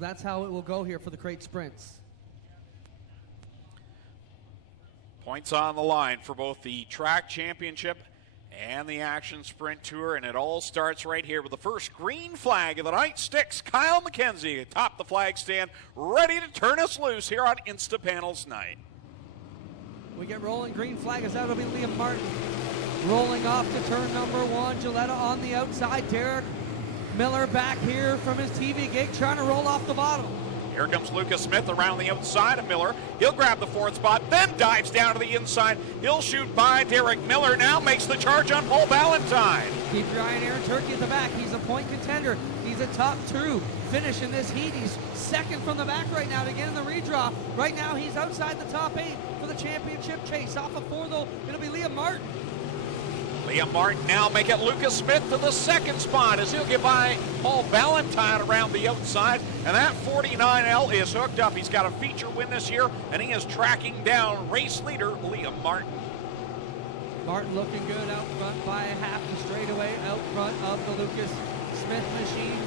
So that's how it will go here for the crate sprints. Points on the line for both the track championship and the Action Sprint Tour, and it all starts right here with the first green flag of the night. Sticks Kyle McKenzie atop the flag stand, ready to turn us loose here on Instapanels night. We get rolling. Green flag is out. It'll be Liam Martin rolling off to turn number 1. Gilletta on the outside. Derek Miller back here from his TV gig trying to roll off the bottom. Here comes Lucas Smith around the outside of Miller. He'll grab the 4th spot, then dives down to the inside. He'll shoot by Derek Miller, now makes the charge on Paul Valentine. Keep your eye on Aaron Turkey at the back. He's a point contender. He's a top 2 finish in this heat. He's second from the back right now to get in the redraw. Right now he's outside the top 8 for the championship chase. Off of 4 though, it'll be Liam Martin. Liam Martin now make it Lucas Smith to the 2nd spot as he'll get by Paul Valentine around the outside. And that 49L is hooked up. He's got a feature win this year, and he is tracking down race leader Liam Martin. Martin looking good out front by a half and straightaway out front of the Lucas Smith machine.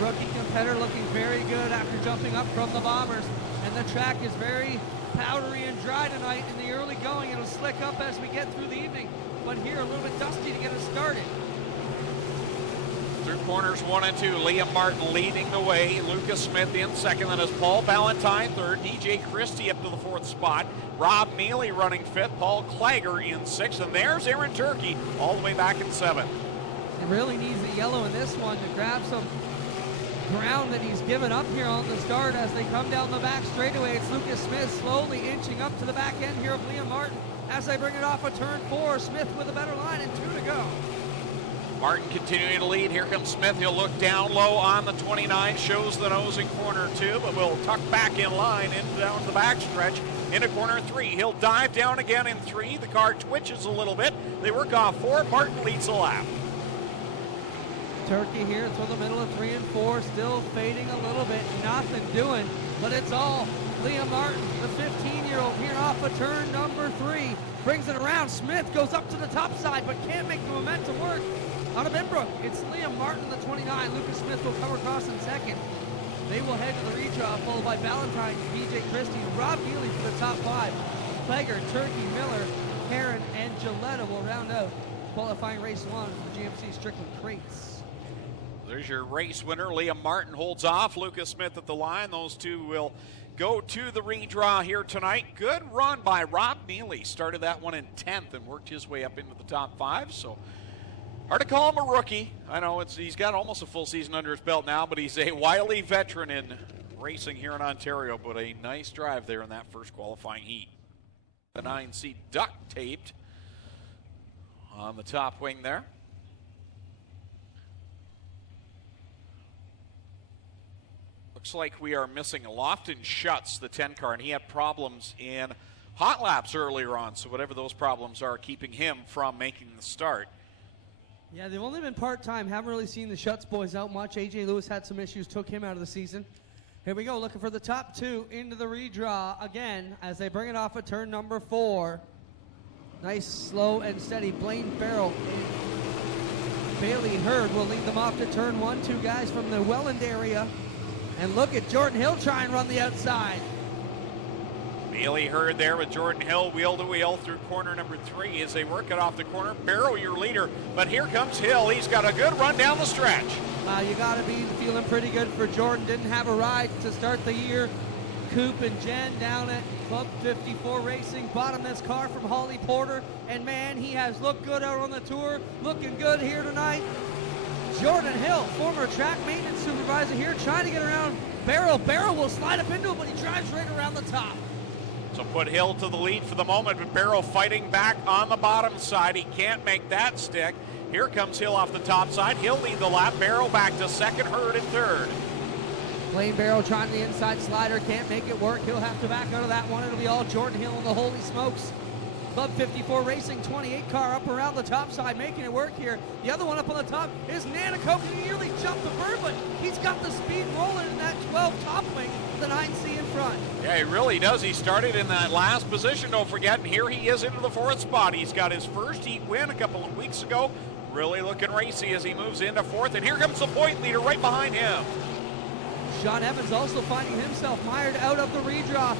Rookie competitor looking very good after jumping up from the Bombers. And the track is very powdery and dry tonight in the early going. It'll slick up as we get through the evening, but here a little bit dusty to get us started. Through corners 1 and 2, Liam Martin leading the way. Lucas Smith in 2nd, then is Paul Valentine 3rd. DJ Christie up to the 4th spot. Rob Mealy running 5th. Paul Klager in 6th, and there's Aaron Turkey all the way back in 7th. It really needs the yellow in this one to grab some ground that he's given up here on the start as they come down the back straightaway. It's Lucas Smith slowly inching up to the back end here of Liam Martin as they bring it off of turn 4. Smith with a better line and 2 to go. Martin continuing to lead. Here comes Smith. He'll look down low on the 29, shows the nose in corner 2, but will tuck back in line and down to the backstretch into corner 3. He'll dive down again in 3. The car twitches a little bit. They work off 4. Martin leads the lap. Turkey here through the middle of 3 and 4, still fading a little bit, nothing doing, but it's all Liam Martin, the 15-year-old, here off of turn number 3, brings it around. Smith goes up to the top side, but can't make the momentum work. Out of Inbrook, it's Liam Martin, the 29. Lucas Smith will come across in 2nd. They will head to the redraw, followed by Valentine, DJ Christie, Rob Neely for the top 5. Plager, Turkey, Miller, Heron, and Gilletta will round out qualifying race 1 for the GMC Strickland crates. There's your race winner. Liam Martin holds off. Lucas Smith at the line. Those two will go to the redraw here tonight. Good run by Rob Neely. Started that one in 10th and worked his way up into the top 5. So hard to call him a rookie. I know he's got almost a full season under his belt now, but he's a wily veteran in racing here in Ontario. But a nice drive there in that first qualifying heat. The 9C duct taped on the top wing there. Looks like we are missing Lofton Schutz, the 10 car, and he had problems in hot laps earlier on, so whatever those problems are keeping him from making the start. Yeah, they've only been part-time, haven't really seen the Schutz boys out much. AJ Lewis had some issues, took him out of the season. Here we go, looking for the top 2 into the redraw again as they bring it off of turn number 4. Nice, slow, and steady. Blaine Farrell and Bailey Hurd will lead them off to turn 1. 2 guys from the Welland area. And look at Jordan Hill try and run the outside. Bailey Hurd there with Jordan Hill wheel to wheel through corner number 3 as they work it off the corner. Barrow, your leader, but here comes Hill. He's got a good run down the stretch. You got to be feeling pretty good for Jordan. Didn't have a ride to start the year. Coop and Jen down at Club 54 Racing bought him this car from Holly Porter, and man, he has looked good out on the tour, looking good here tonight. Jordan Hill, former track maintenance supervisor here, trying to get around Barrow. Barrow will slide up into it, but he drives right around the top. So put Hill to the lead for the moment, but Barrow fighting back on the bottom side. He can't make that stick. Here comes Hill off the top side. He'll lead the lap. Barrow back to 2nd, Hurd in 3rd. Blaine Barrow trying the inside slider, can't make it work. He'll have to back out of that one. It'll be all Jordan Hill and the holy smokes. Club 54 Racing 28 car up around the top side, making it work here. The other one up on the top is Nanacoke, and he nearly jumped the bird, but he's got the speed rolling in that 12 top wing, the 9C in front. Yeah, he really does. He started in that last position, don't forget, and here he is into the 4th spot. He's got his first heat win a couple of weeks ago. Really looking racy as he moves into 4th, and here comes the point leader right behind him. Sean Evans also finding himself mired out of the redraw.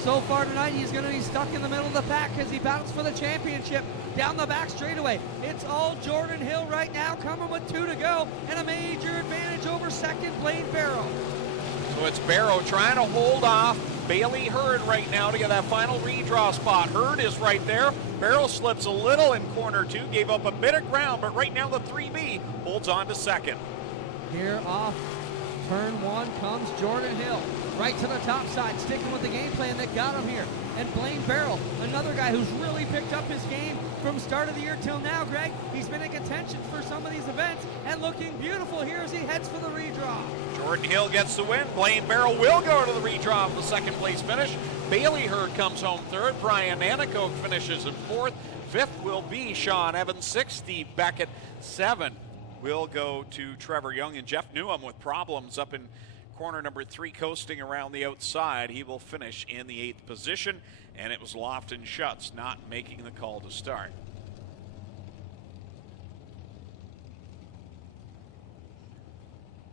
So far tonight, he's going to be stuck in the middle of the pack as he battles for the championship down the back straightaway. It's all Jordan Hill right now, coming with 2 to go, and a major advantage over second Blaine Barrow. So it's Barrow trying to hold off Bailey Hurd right now to get that final redraw spot. Hurd is right there. Barrow slips a little in corner 2, gave up a bit of ground, but right now the 3B holds on to second. Here off turn 1 comes Jordan Hill. Right to the top side, sticking with the game plan that got him here. And Blaine Barrow, another guy who's really picked up his game from start of the year till now, Greg. He's been in contention for some of these events and looking beautiful here as he heads for the redraw. Jordan Hill gets the win. Blaine Barrow will go to the redraw for the second place finish. Bailey Hurd comes home third. Brian Nanakoke finishes in fourth. Fifth will be Sean Evans. Sixth, Steve Beckett. 7 will go to Trevor Young. And Jeff Newham with problems up in corner number 3, coasting around the outside. He will finish in the 8th position, and it was Lofton Schutz not making the call to start.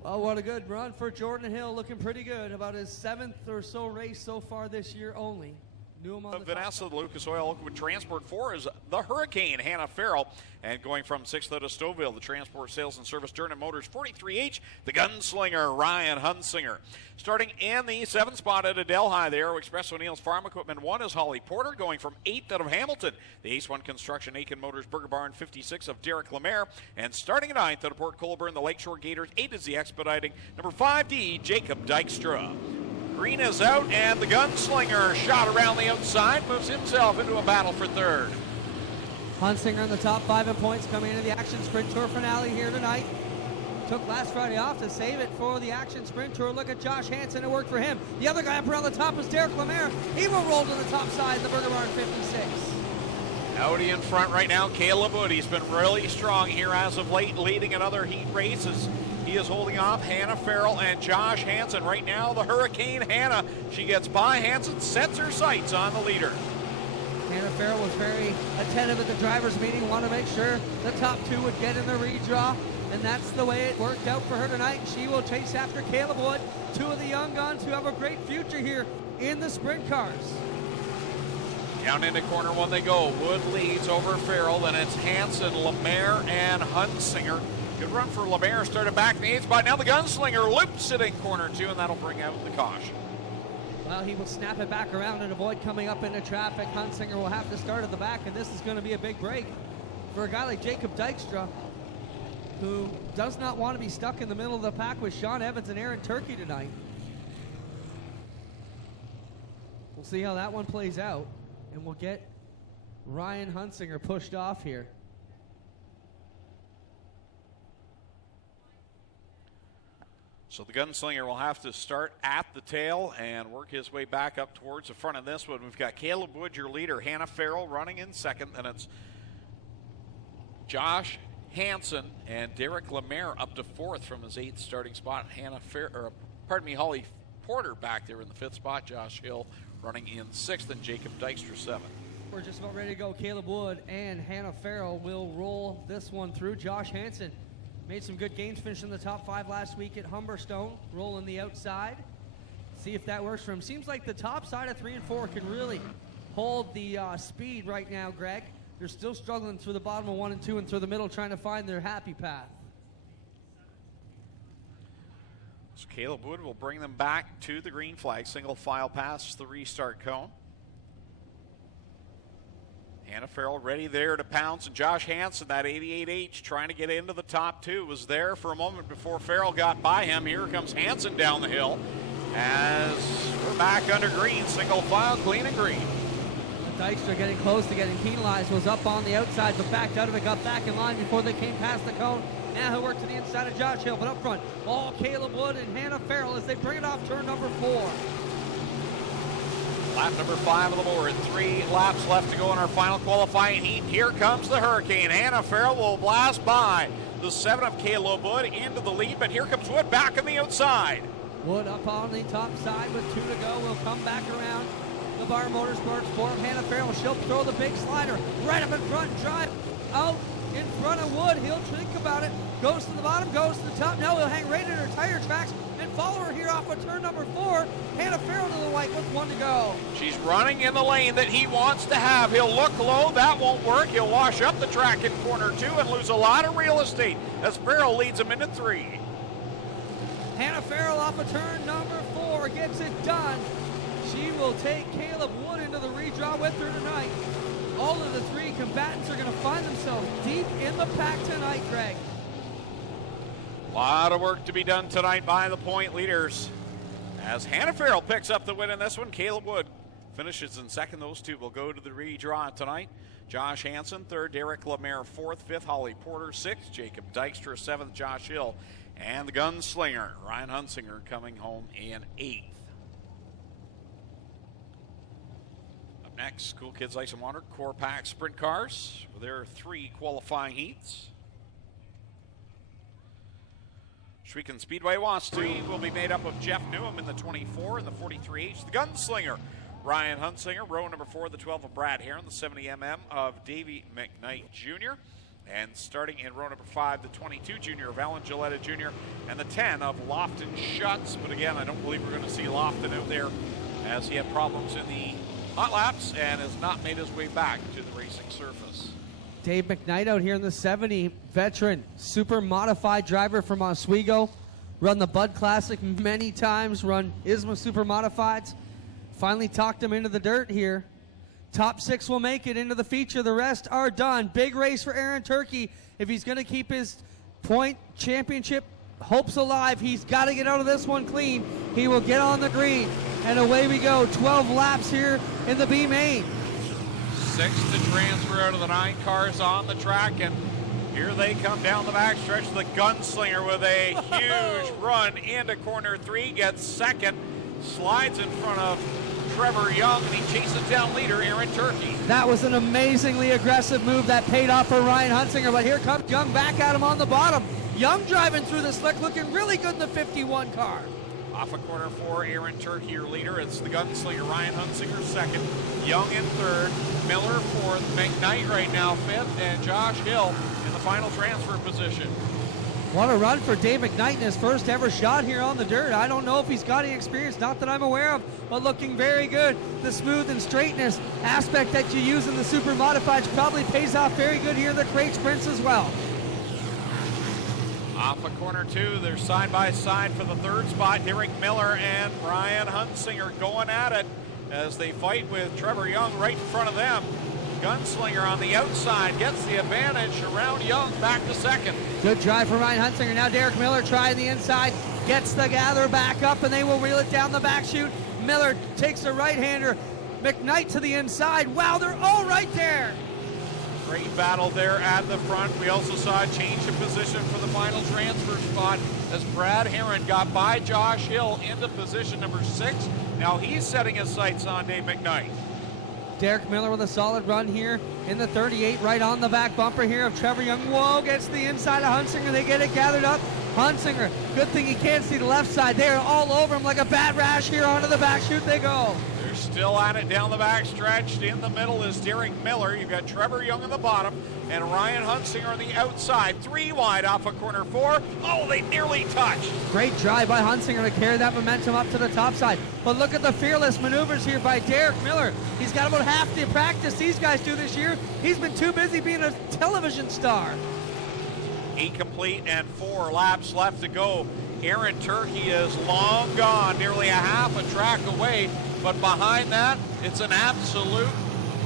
Oh, what a good run for Jordan Hill, looking pretty good. About his 7th or so race so far this year only. Vanessa, the Lucas Oil Liquid Transport 4 is the Hurricane, Hannah Farrell. And going from 6th out of Stouffville, the Transport Sales and Service Durnan Motors 43H, the Gunslinger, Ryan Hunsinger. Starting in the 7th spot at Adelhi, the Aero Express O'Neill's Farm Equipment 1 is Holly Porter. Going from 8th out of Hamilton, the Ace 1 Construction Aiken Motors Burger Barn 56 of Derek Lemaire. And starting at 9th out of Port Colborne, the Lakeshore Gators, A to Z Expediting, number 5D, Jacob Dykstra. Green is out, and the Gunslinger shot around the outside, moves himself into a battle for third. Hunsinger in the top 5 in points coming into the Action Sprint Tour finale here tonight. Took last Friday off to save it for the Action Sprint Tour. Look at Josh Hansen, it worked for him. The other guy up around the top is Derek Lemaire. He will roll to the top side of the Burger Barn 56. Audi in front right now, Caleb Wood. He's been really strong here as of late, leading in other heat races. He is holding off Hannah Farrell and Josh Hansen. Right now, the Hurricane Hannah. She gets by Hansen, sets her sights on the leader. Hannah Farrell was very attentive at the driver's meeting, wanted to make sure the top 2 would get in the redraw, and that's the way it worked out for her tonight. She will chase after Caleb Wood, 2 of the young guns who have a great future here in the sprint cars. Down into corner 1 they go. Wood leads over Farrell, then it's Hansen, Lemaire, and Hunsinger. Good run for Lemaire, started back in the 8th spot. Now the Gunslinger loops it in corner 2, and that'll bring out the caution. Well, he will snap it back around and avoid coming up into traffic. Hunsinger will have to start at the back, and this is going to be a big break for a guy like Jacob Dykstra, who does not want to be stuck in the middle of the pack with Sean Evans and Aaron Turkey tonight. We'll see how that one plays out, and we'll get Ryan Hunsinger pushed off here. So the Gunslinger will have to start at the tail and work his way back up towards the front of this one. We've got Caleb Wood, your leader, Hannah Farrell running in second, and it's Josh Hansen and Derek Lemaire up to 4th from his 8th starting spot. Holly Porter back there in the 5th spot. Josh Hill running in 6th, and Jacob Dykstra 7th. We're just about ready to go. Caleb Wood and Hannah Farrell will roll this one through. Josh Hansen made some good games, finishing in the top 5 last week at Humberstone, rolling the outside. See if that works for him. Seems like the top side of 3 and 4 can really hold the speed right now, Greg. They're still struggling through the bottom of 1 and 2 and through the middle, trying to find their happy path. So Caleb Wood will bring them back to the green flag. Single file past the restart cone. Hannah Farrell ready there to pounce, and Josh Hansen, that 88H, trying to get into the top 2, was there for a moment before Farrell got by him. Here comes Hansen down the hill as we're back under green, single file, clean and green. Dykstra getting close to getting penalized, was up on the outside but backed out of it, got back in line before they came past the cone. Now he'll work to the inside of Josh Hill, but up front, all Caleb Wood and Hannah Farrell as they bring it off turn number 4. Lap number 5 of the board. 3 laps left to go in our final qualifying heat. Here comes the Hurricane. Hannah Farrell will blast by the 7 of Caleb Wood into the lead, but here comes Wood back on the outside. Wood up on the top side with 2 to go. Will come back around the Bar Motorsports for Hannah Farrell. She'll throw the big slider right up in front, drive out in front of Wood. He'll think about it. Goes to the bottom, goes to the top. Now he'll hang right in her tire tracks and follow her here off of turn number 4. Hannah Farrell to the white with 1 to go. She's running in the lane that he wants to have. He'll look low. That won't work. He'll wash up the track in corner 2 and lose a lot of real estate as Farrell leads him into 3. Hannah Farrell off of turn number 4 gets it done. She will take Caleb Wood into the redraw with her tonight. All of the 3 combatants are going to find themselves deep in the pack tonight, Greg. A lot of work to be done tonight by the point leaders. As Hannah Farrell picks up the win in this one, Caleb Wood finishes in second. Those 2 will go to the redraw tonight. Josh Hansen, 3rd. Derek Lemaire, 4th. 5th, Holly Porter, 6th. Jacob Dykstra, 7th. Josh Hill. And the gunslinger, Ryan Hunsinger, coming home in 8th. Up next, Cool Kids Ice and Water Core Pack Sprint Cars with their 3 qualifying heats. Strickland Speedway wants 3 will be made up of Jeff Newham in the 24 and the 43H. The gunslinger, Ryan Hunsinger. Row number 4, the 12 of Brad Heron. The 70mm of Davey McKnight Jr. And starting in row number 5, the 22 junior of Alan Gilletta Jr. and the 10 of Lofton Schutz. But again, I don't believe we're going to see Lofton out there as he had problems in the hot laps and has not made his way back to the racing surface. Dave McKnight out here in the 70, veteran, super modified driver from Oswego. Run the Bud Classic many times, run ISMA Super Modifieds. Finally talked him into the dirt here. Top 6 will make it into the feature. The rest are done. Big race for Aaron Turkey. If he's going to keep his point championship hopes alive, he's got to get out of this one clean. He will get on the green. And away we go. 12 laps here in the B main. 6 to transfer out of the 9 cars on the track, and here they come down the backstretch. The gunslinger with a huge run into corner 3, gets second, slides in front of Trevor Young, and he chases down leader Aaron Turkey. That was an amazingly aggressive move that paid off for Ryan Hunsinger, but here comes Young back at him on the bottom. Young driving through the slick, looking really good in the 51 car. Off of corner 4, Aaron Turkey, your leader. It's the gunslinger, Ryan Hunsinger, second. Young in third. Miller fourth. McKnight right now fifth. And Josh Hill in the final transfer position. What a run for Dave McKnight in his first ever shot here on the dirt. I don't know if he's got any experience, not that I'm aware of, but looking very good. The smooth and straightness aspect that you use in the Super Modifieds probably pays off very good here in the crate sprints as well. Off of corner 2, they're side by side for the 3rd spot. Derek Miller and Ryan Hunsinger going at it as they fight with Trevor Young right in front of them. Gunslinger on the outside gets the advantage around Young, back to second. Good drive for Ryan Hunsinger. Now Derek Miller trying the inside, gets the gather back up, and they will reel it down the back chute. Miller takes a right-hander. McKnight to the inside. Wow, they're all right there. Great battle there at the front. We also saw a change of position for the final transfer spot as Brad Heron got by Josh Hill into position number 6. Now he's setting his sights on Dave McKnight. Derek Miller with a solid run here in the 38, right on the back bumper here of Trevor Young. Whoa, gets the inside of Hunsinger. They get it gathered up. Hunsinger, good thing he can't see the left side. They are all over him like a bat rash here onto the back chute they go. They're still at it down the back stretch. In the middle is Derek Miller. You've got Trevor Young in the bottom and Ryan Hunsinger on the outside. 3 wide off of corner 4. Oh, they nearly touched. Great drive by Hunsinger to carry that momentum up to the top side. But look at the fearless maneuvers here by Derek Miller. He's got about half the practice these guys do this year. He's been too busy being a television star. 8 complete and 4 laps left to go. Aaron Turkey is long gone, nearly a half a track away. But behind that, it's an absolute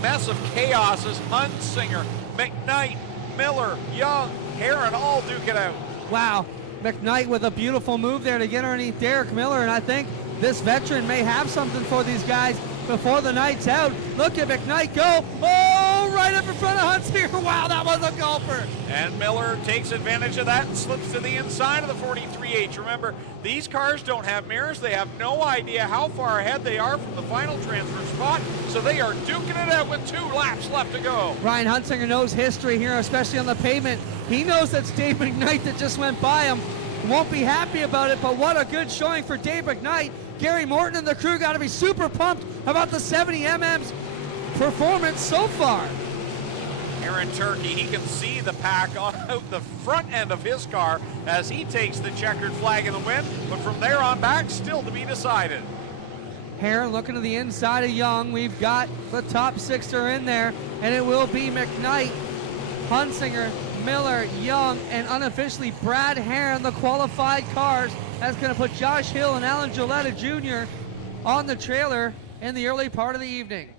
mess of chaos as Hunsinger, McKnight, Miller, Young, Heron all duke it out. Wow, McKnight with a beautiful move there to get underneath Derek Miller, and I think this veteran may have something for these guys before the night's out. Look at McKnight go. Oh, right up in front of Hunsinger. Wow, that was a golfer. And Miller takes advantage of that and slips to the inside of the 43H. Remember, these cars don't have mirrors. They have no idea how far ahead they are from the final transfer spot, so they are duking it out with 2 laps left to go. Ryan Hunsinger knows history here, especially on the pavement. He knows that's Dave McKnight that just went by him. Won't be happy about it, but what a good showing for Dave McKnight. Gary Morton and the crew got to be super pumped about the 70mm's performance so far. Aaron Turkey, he can see the pack out the front end of his car as he takes the checkered flag in the wind, but from there on back, still to be decided. Heron looking to the inside of Young. We've got the top 6 are in there, and it will be McKnight, Hunsinger, Miller, Young, and unofficially Brad Heron, the qualified cars. That's going to put Josh Hill and Alan Gilletta Jr. on the trailer in the early part of the evening.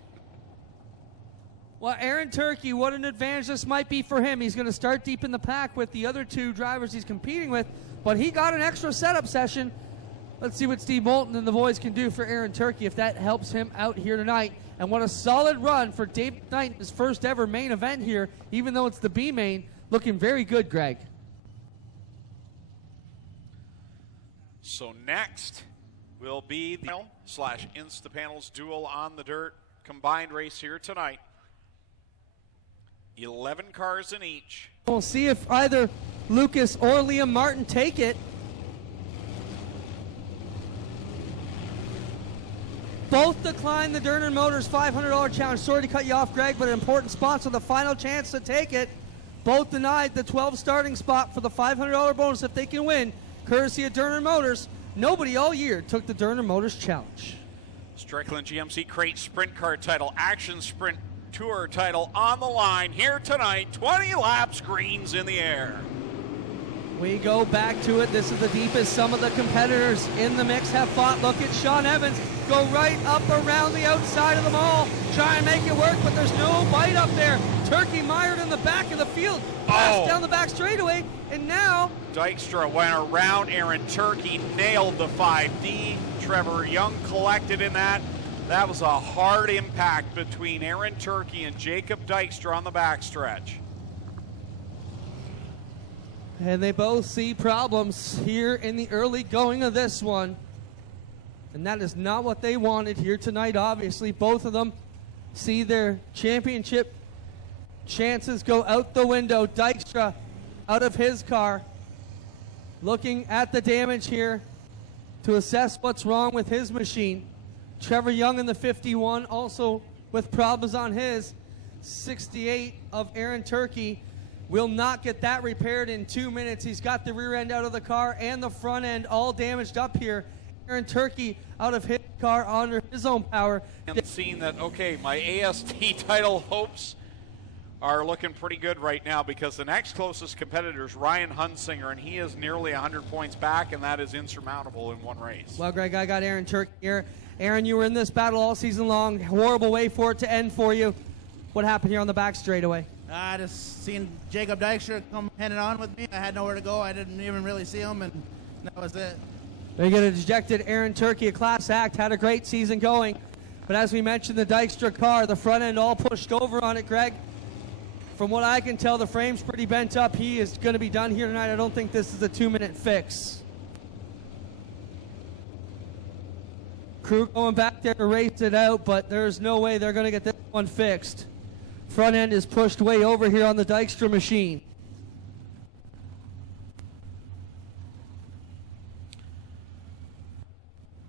Well, Aaron Turkey, what an advantage this might be for him. He's going to start deep in the pack with the other 2 drivers he's competing with, but he got an extra setup session. Let's see what Steve Moulton and the boys can do for Aaron Turkey if that helps him out here tonight. And what a solid run for Dave McKnight, his first ever main event here, even though it's the B main. Looking very good, Greg. So next will be the /Instapanels duel on the dirt combined race here tonight. 11 cars in each. We'll see if either Lucas or Liam Martin take it. Both declined the Derner Motors $500 challenge. Sorry to cut you off, Greg, but an important sponsor, the final chance to take it. Both denied the 12 starting spot for the $500 bonus if they can win, courtesy of Derner Motors. Nobody all year took the Derner Motors challenge. Strickland GMC Crate Sprint Car title, Action Sprint Tour title on the line here tonight. 20 laps, greens in the air. We go back to it. This is the deepest some of the competitors in the mix have fought. Look at Sean Evans go right up around the outside of the mall, try and make it work, but there's no bite up there. Turkey mired in the back of the field, passed down the back straightaway, and now Dykstra went around Aaron Turkey, nailed the 5D. Trevor Young collected in that. That was a hard impact between Aaron Turkey and Jacob Dykstra on the backstretch. And they both see problems here in the early going of this one. And that is not what they wanted here tonight, obviously. Both of them see their championship chances go out the window. Dykstra out of his car, looking at the damage here to assess what's wrong with his machine. Trevor Young in the 51 also with problems on his. 68 of Aaron Turkey will not get that repaired in 2 minutes. He's got the rear end out of the car and the front end all damaged up here. Aaron Turkey out of his car under his own power. And seeing that, okay, my AST title hopes are looking pretty good right now because the next closest competitor is Ryan Hunsinger, and he is nearly 100 points back, and that is insurmountable in one race. Well, Greg, I got Aaron Turkey here. Aaron, you were in this battle all season long. Horrible way for it to end for you. What happened here on the back straightaway? I just seen Jacob Dykstra come heading on with me. I had nowhere to go. I didn't even really see him, and that was it. They get a dejected Aaron Turkey, a class act, had a great season going. But as we mentioned, the Dykstra car, the front end all pushed over on it, Greg. From what I can tell, the frame's pretty bent up. He is going to be done here tonight. I don't think this is a 2-minute fix. Crew going back there to race it out, but there's no way they're going to get this one fixed. Front end is pushed way over here on the Dykstra machine.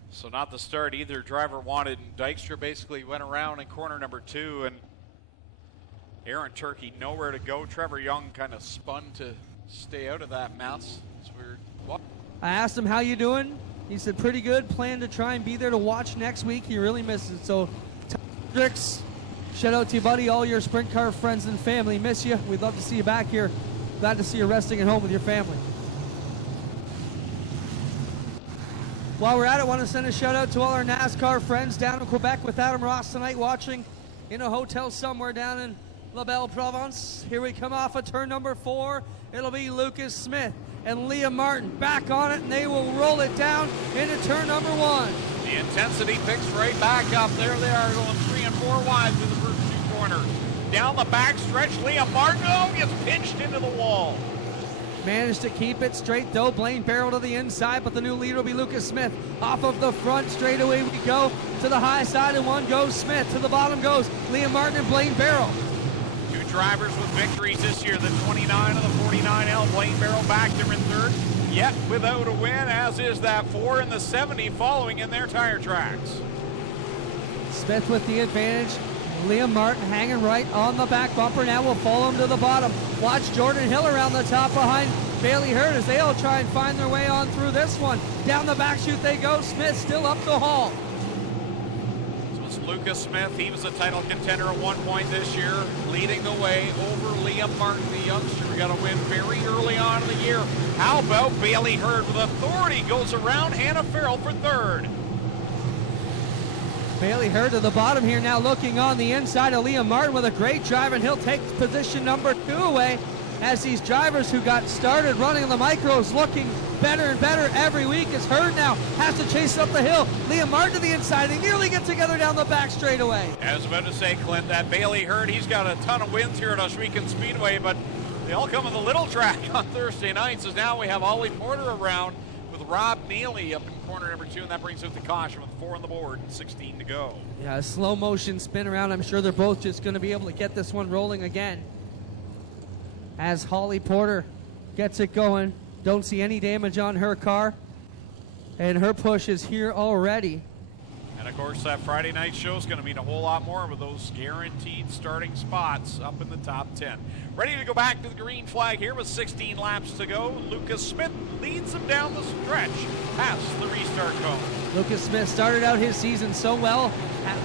So not the start either driver wanted. Dykstra basically went around in corner number 2, and Aaron Turkey nowhere to go. Trevor Young kind of spun to stay out of that mess. It's weird. What? I asked him, how you doing? He said, pretty good. Plan to try and be there to watch next week. He really misses it. So, Drix, shout out to you, buddy. All your sprint car friends and family miss you. We'd love to see you back here. Glad to see you resting at home with your family. While we're at it, I want to send a shout out to all our NASCAR friends down in Quebec with Adam Ross tonight, watching in a hotel somewhere down in La Belle Provence. Here we come off of turn number 4. It'll be Lucas Smith and Liam Martin back on it, and they will roll it down into turn number 1. The intensity picks right back up. There they are, going 3 and 4 wide through the first 2 corners. Down the back stretch, Liam Martin gets pinched into the wall. Managed to keep it straight though. Blaine Barrel to the inside, but the new leader will be Lucas Smith. Off of the front, straight away we go to the high side, and one goes Smith. To the bottom goes Liam Martin and Blaine Barrel. 2 drivers with victories this year, the 29 and the 49L. Blaine Barrel back there in 3rd, yet without a win, as is that 4 and the 70 following in their tire tracks. Smith with the advantage. Liam Martin hanging right on the back bumper. Now we'll follow him to the bottom. Watch Jordan Hill around the top behind Bailey Hurd as they all try and find their way on through this one. Down the back chute they go. Smith still up the hall. So it's Lucas Smith. He was a title contender at one point this year, leading the way over Liam Martin, the youngster. We got a win very early on in the year. How about Bailey Hurd with authority? Goes around Hannah Farrell for third. Bailey Hurd to the bottom here now, looking on the inside of Liam Martin with a great drive, and he'll take position number 2 away as these drivers who got started running the micros looking better and better every week as Hurd now has to chase up the hill. Liam Martin to the inside. They nearly get together down the back straightaway. I was about to say, Clint, that Bailey Hurd, he's got a ton of wins here at Oshwegan Speedway, but they all come on the little track on Thursday nights as now we have Ollie Porter around with Rob Neely up in corner number 2, and that brings out the caution with 4 on the board and 16 to go. Yeah, a slow motion spin around. I'm sure they're both just going to be able to get this one rolling again. As Holly Porter gets it going, don't see any damage on her car, and her push is here already. And of course, that Friday night show is going to mean a whole lot more with those guaranteed starting spots up in the top 10. Ready to go back to the green flag here with 16 laps to go. Lucas Smith leads them down the stretch past the restart cone. Lucas Smith started out his season so well,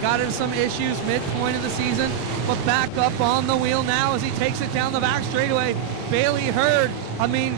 got in some issues midpoint of the season, but back up on the wheel now as he takes it down the back straightaway. Bailey Hurd, I mean,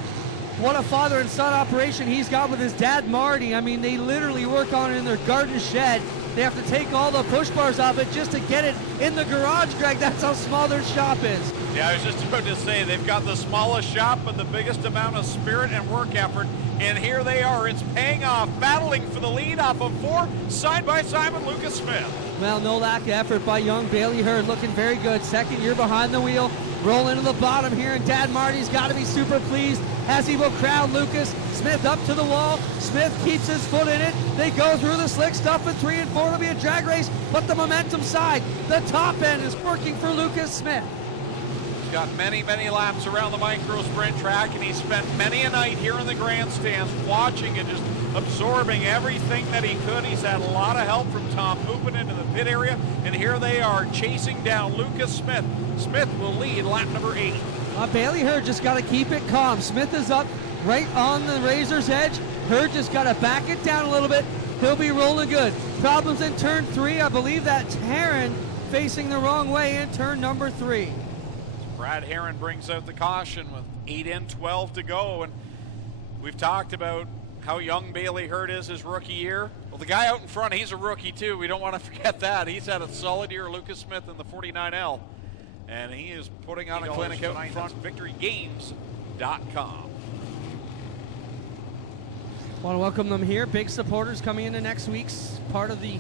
what a father and son operation he's got with his dad Marty. I mean, they literally work on it in their garden shed. They have to take all the push bars off it just to get it in the garage, Greg. That's how small their shop is. Yeah, I was just about to say, they've got the smallest shop but the biggest amount of spirit and work effort. And here they are. It's paying off, battling for the lead off of 4, side by side with Lucas Smith. Well, no lack of effort by young Bailey Hurd, looking very good. Second year behind the wheel, rolling to the bottom here, and Dad Marty's got to be super pleased as he will crowd Lucas Smith up to the wall. Smith keeps his foot in it. They go through the slick stuff in 3 and 4. It'll be a drag race, but the momentum side, the top end is working for Lucas Smith. He's got many, many laps around the micro sprint track, and he spent many a night here in the grandstands watching and just absorbing everything that he could. He's had a lot of help from Tom Poopin into the pit area, and here they are chasing down Lucas Smith. Smith will lead lap number 8. Bailey Hurd just got to keep it calm. Smith is up right on the razor's edge. Hurd just got to back it down a little bit. He'll be rolling good. Problems in turn 3. I believe that's Heron facing the wrong way in turn number 3. Brad Heron brings out the caution with 8 in, 12 to go, and we've talked about how young Bailey Hurd is his rookie year. Well, the guy out in front, he's a rookie too. We don't want to forget that. He's had a solid year, Lucas Smith in the 49L, and he is putting on a clinic out in front. VictoryGames.com. Want to welcome them here. Big supporters coming into next week's part of the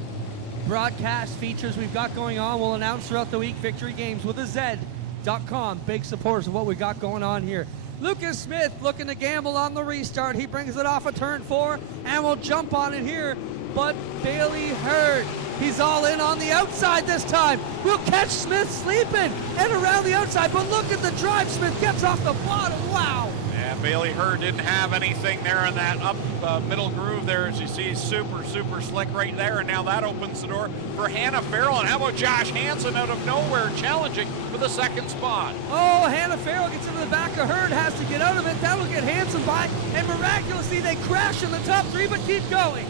broadcast features we've got going on. We'll announce throughout the week. Victory Games with a Z.com. Big supporters of what we got going on here. Lucas Smith looking to gamble on the restart. He brings it off of turn 4 and will jump on it here. But Bailey Hurd, he's all in on the outside this time. We'll catch Smith sleeping and around the outside. But look at the drive. Smith gets off the bottom. Wow. Yeah, Bailey Hurd didn't have anything there in that up middle groove there. As you see, super slick right there. And now that opens the door for Hannah Farrell. And how about Josh Hansen out of nowhere challenging for the second spot? Oh, Hannah Farrell gets into the back of Hurd, has to get out of it. That'll get Hansen by. And miraculously, they crash in the top 3, but keep going.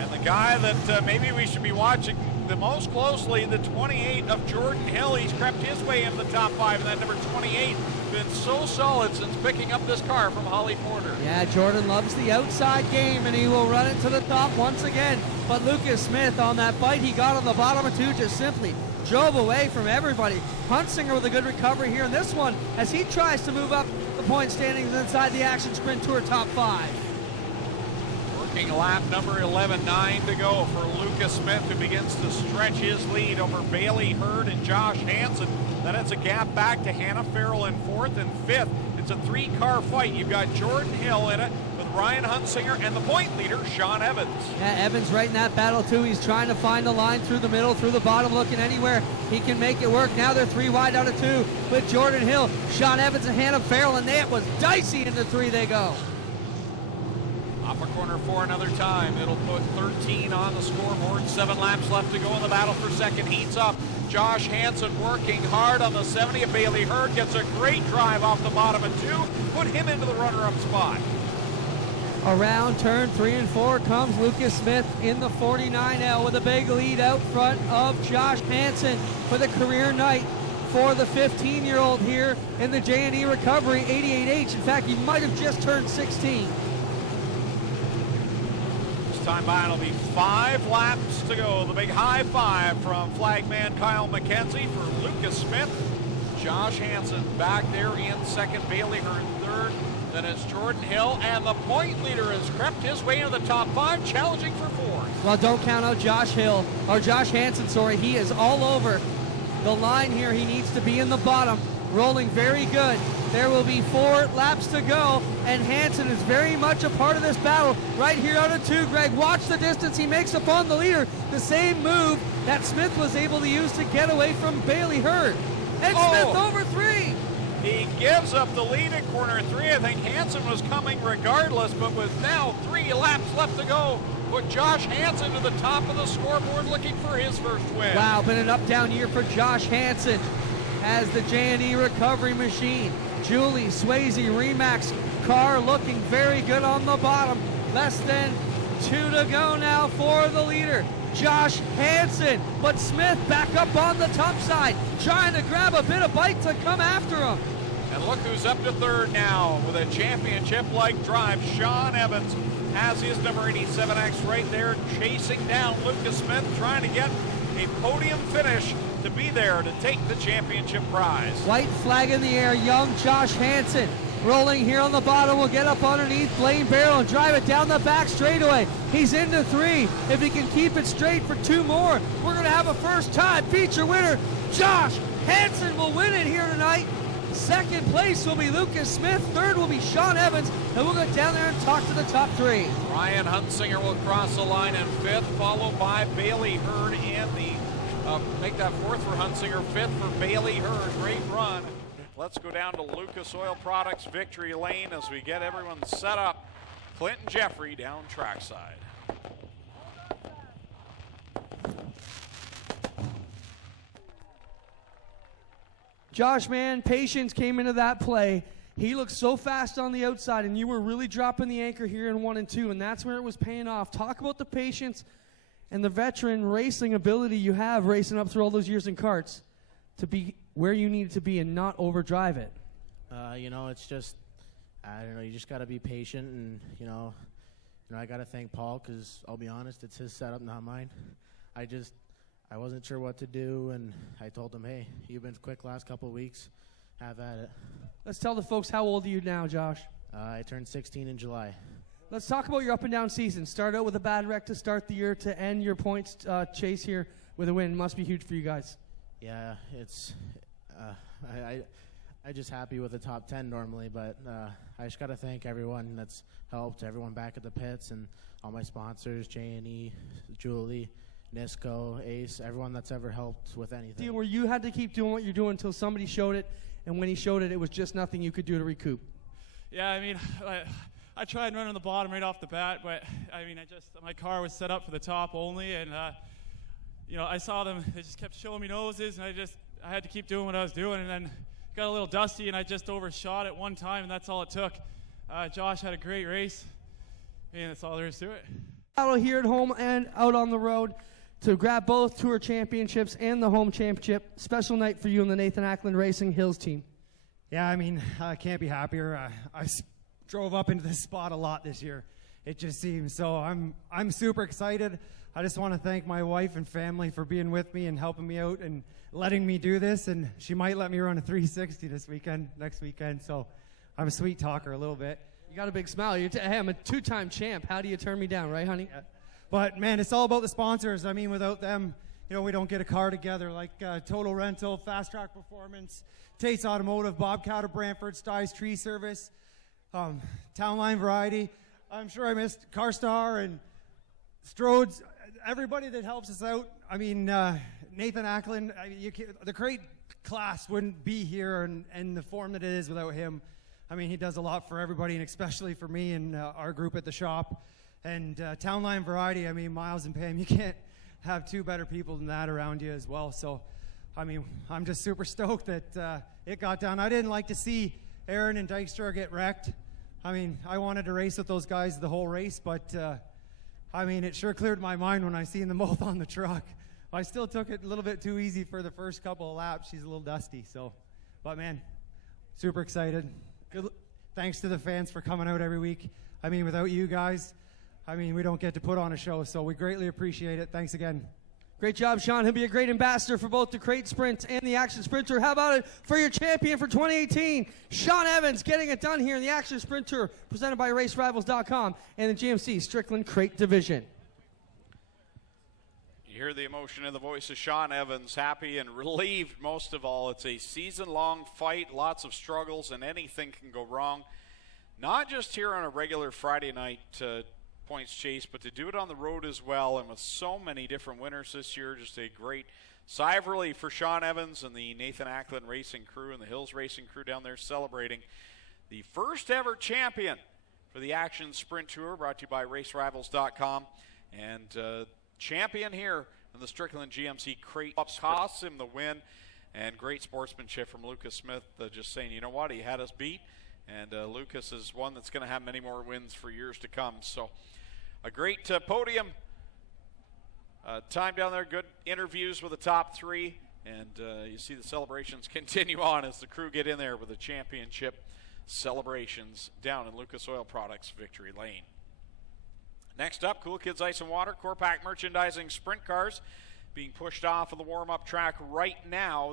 And the guy that maybe we should be watching the most closely, the 28 of Jordan Hill. He's crept his way into the top 5, and that number 28 been so solid since picking up this car from Holly Porter. Yeah, Jordan loves the outside game, and he will run it to the top once again. But Lucas Smith, on that bite he got on the bottom of 2, just simply drove away from everybody. Huntsinger with a good recovery here in this one as he tries to move up the point standings inside the Action Sprint Tour top 5. Working lap number 11, 9 to go for Lucas Smith, who begins to stretch his lead over Bailey Hurd and Josh Hansen. Then it's a gap back to Hannah Farrell in 4th and 5th. It's a 3-car fight. You've got Jordan Hill in it with Ryan Huntsinger and the point leader, Sean Evans. Yeah, Evans right in that battle too. He's trying to find the line through the middle, through the bottom, looking anywhere he can make it work. Now they're 3 wide out of 2 with Jordan Hill, Sean Evans, and Hannah Farrell, and it was dicey into 3 they go. Off a corner for another time. It'll put 13 on the scoreboard. 7 laps left to go in the battle for second. Heats up. Josh Hansen working hard on the 70. Bailey Hurd gets a great drive off the bottom of 2. Put him into the runner-up spot. Around turn 3 and 4 comes Lucas Smith in the 49L with a big lead out front of Josh Hansen for the career night for the 15-year-old here in the J&E Recovery 88H. In fact, he might have just turned 16. This time by, it'll be 5 laps to go. The big high five from flagman Kyle McKenzie for Lucas Smith. Josh Hansen back there in second. Bailey Hurd third. Then it's Jordan Hill, and the point leader has crept his way into the top 5, challenging for 4th. Well, don't count out Josh Hansen, sorry. He is all over the line here. He needs to be in the bottom, rolling very good. There will be 4 laps to go, and Hansen is very much a part of this battle. Right here out of 2, Greg, watch the distance he makes upon the leader. The same move that Smith was able to use to get away from Bailey Hurd. And Smith over 3. He gives up the lead at corner 3. I think Hansen was coming regardless, but with now 3 laps left to go, put Josh Hansen to the top of the scoreboard looking for his first win. Wow, been an up-down year for Josh Hansen as the J&E Recovery machine. Julie Swayze Remax car looking very good on the bottom. Less than 2 to go now for the leader, Josh Hansen. But Smith back up on the top side, trying to grab a bit of bite to come after him. And look who's up to 3rd now with a championship-like drive. Sean Evans has his number 87X right there, chasing down Lucas Smith, trying to get a podium finish to be there to take the championship prize. White flag in the air, young Josh Hansen rolling here on the bottom. Will get up underneath Blaine Barrow and drive it down the back straightaway. He's into 3. If he can keep it straight for 2 more, we're going to have a first-time feature winner. Josh Hansen will win it here tonight. Second place will be Lucas Smith. Third will be Sean Evans. And we'll go down there and talk to the top 3. Ryan Hunsinger will cross the line in 5th, followed by Bailey Hurd in the make that 4th for Hunsinger, 5th for Bailey Hurd. Great run. Let's go down to Lucas Oil Products victory lane as we get everyone set up. Clinton Jeffrey down trackside. Josh, man, patience came into that play. He looked so fast on the outside, and you were really dropping the anchor here in 1 and 2, and that's where it was paying off. Talk about the patience and the veteran racing ability you have racing up through all those years in karts to be where you need to be and not overdrive it. You know, it's just, I don't know, you just got to be patient, and, you know, I got to thank Paul, because I'll be honest, it's his setup, not mine. I wasn't sure what to do, and I told him, hey, you've been quick last couple of weeks. Have at it. Let's tell the folks, how old are you now, Josh? I turned 16 in July. Let's talk about your up-and-down season. Start out with a bad wreck to start the year, to end your points chase here with a win. Must be huge for you guys. Yeah, it's I just happy with the top 10 normally, but I just got to thank everyone that's helped, everyone back at the pits, and all my sponsors, J&E, Julie, Nisco, Ace, everyone that's ever helped with anything. Deal where you had to keep doing what you're doing until somebody showed it, and when he showed it, it was just nothing you could do to recoup. Yeah, I mean, I tried running the bottom right off the bat, but I mean, my car was set up for the top only, and you know, I saw them. They just kept showing me noses, and I had to keep doing what I was doing, and then got a little dusty, and I just overshot it one time, and that's all it took. Josh had a great race, and that's all there is to it. Battle here at home and out on the road to grab both Tour Championships and the Home Championship. Special night for you and the Nathan Ackland Racing Hills team. Yeah, I mean, I can't be happier. I drove up into this spot a lot this year, it just seems. So I'm super excited. I just want to thank my wife and family for being with me and helping me out and letting me do this. And she might let me run a 360 next weekend. So I'm a sweet talker a little bit. You got a big smile. Hey, I'm a 2-time champ. How do you turn me down, right, honey? Yeah. But, man, it's all about the sponsors. I mean, without them, you know, we don't get a car together. Like Total Rental, Fast Track Performance, Tate's Automotive, Bobcat of Brantford, Styes Tree Service, Town Line Variety. I'm sure I missed CarStar and Strode's. Everybody that helps us out. I mean, Nathan Ackland, the crate class wouldn't be here in the form that it is without him. I mean, he does a lot for everybody, and especially for me and our group at the shop. And Town Line Variety, I mean, Miles and Pam, you can't have two better people than that around you as well. So, I mean, I'm just super stoked that it got done. I didn't like to see Aaron and Dykstra get wrecked. I mean, I wanted to race with those guys the whole race, but I mean, it sure cleared my mind when I seen them both on the truck. I still took it a little bit too easy for the first couple of laps. She's a little dusty, so. But man, super excited. Good. Thanks to the fans for coming out every week. I mean, without you guys, I mean, we don't get to put on a show, so we greatly appreciate it. Thanks again. Great job, Sean. He'll be a great ambassador for both the Crate Sprint and the Action Sprinter. How about it for your champion for 2018, Sean Evans, getting it done here in the Action Sprinter, presented by RaceRivals.com and the GMC Strickland Crate Division. You hear the emotion in the voice of Sean Evans, happy and relieved most of all. It's a season-long fight, lots of struggles, and anything can go wrong. Not just here on a regular Friday night points chase, but to do it on the road as well, and with so many different winners this year, just a great sigh of relief for Sean Evans and the Nathan Ackland Racing crew and the Hills Racing crew down there celebrating the first ever champion for the Action Sprint Tour, brought to you by RaceRivals.com. And champion here in the Strickland GMC Crate costs him the win, and great sportsmanship from Lucas Smith, just saying, you know what, he had us beat, and Lucas is one that's going to have many more wins for years to come. So a great podium time down there, good interviews with the top three, and you see the celebrations continue on as the crew get in there with the championship celebrations down in Lucas Oil Products Victory Lane. Next up, Cool Kids Ice and Water, Core Pack Merchandising Sprint Cars being pushed off of the warm-up track right now.